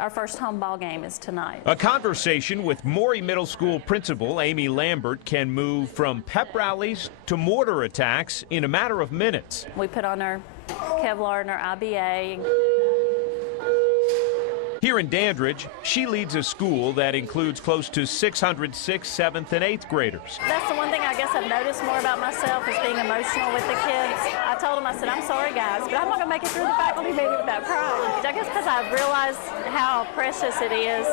Our first home ball game is tonight. A conversation with Maury Middle School principal Amie Lambert can move from pep rallies to mortar attacks in a matter of minutes. We put on our Kevlar and our IBA. Here in Dandridge, she leads a school that includes close to 600 6th, 7th, and 8th graders. That's the one thing I guess I've noticed more about myself is being emotional with the kids. I told them, I said, I'm sorry guys, but I'm not going to make it through the faculty meeting without crying. I guess because I've realized how precious it is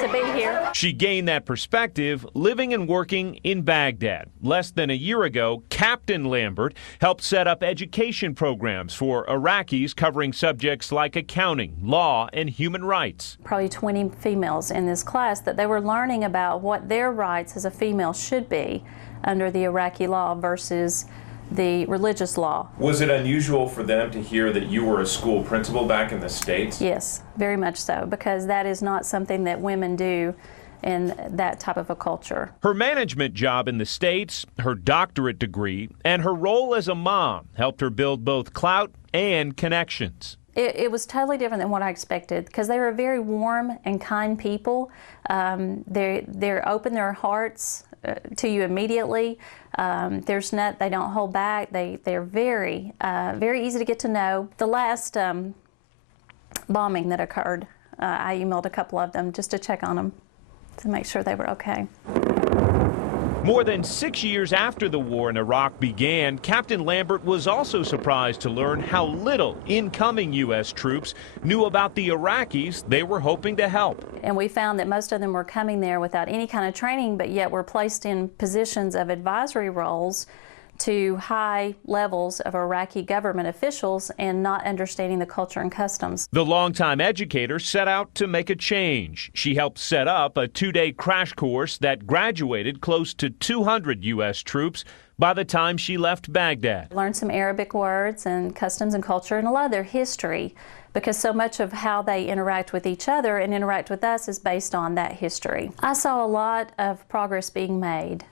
to be here. She gained that perspective living and working in Baghdad. Less than a year ago, Captain Lambert helped set up education programs for Iraqis covering subjects like accounting, law, and human rights. Probably 20 females in this class that they were learning about what their rights as a female should be under the Iraqi law versus the religious law. Was it unusual for them to hear that you were a school principal back in the States? Yes, very much so, because that is not something that women do in that type of a culture. Her management job in the States, her doctorate degree, and her role as a mom helped her build both clout and connections. It was totally different than what I expected because they were very warm and kind people. They're open their hearts to you immediately. They don't hold back. They're very easy to get to know. The last bombing that occurred, I emailed a couple of them just to check on them to make sure they were okay. More than 6 years after the war in Iraq began, Captain Lambert was also surprised to learn how little incoming U.S. troops knew about the Iraqis they were hoping to help. And we found that most of them were coming there without any kind of training, but yet were placed in positions of advisory roles to high levels of Iraqi government officials and not understanding the culture and customs. The longtime educator set out to make a change. She helped set up a 2-day crash course that graduated close to 200 U.S. troops by the time she left Baghdad. Learned some Arabic words and customs and culture and a lot of their history, because so much of how they interact with each other and interact with us is based on that history. I saw a lot of progress being made,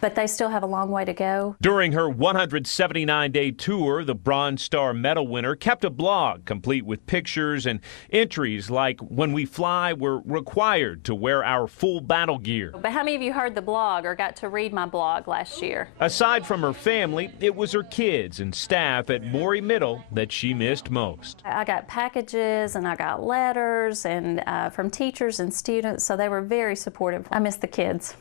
but they still have a long way to go. During her 179-day tour, the Bronze Star Medal winner kept a blog complete with pictures and entries like, when we fly, we're required to wear our full battle gear. But how many of you heard the blog or got to read my blog last year? Aside from her family, it was her kids and staff at Maury Middle that she missed most. I got packages and I got letters and from teachers and students, so they were very supportive. I miss the kids.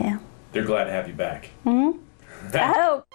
Yeah. They're glad to have you back. I hope.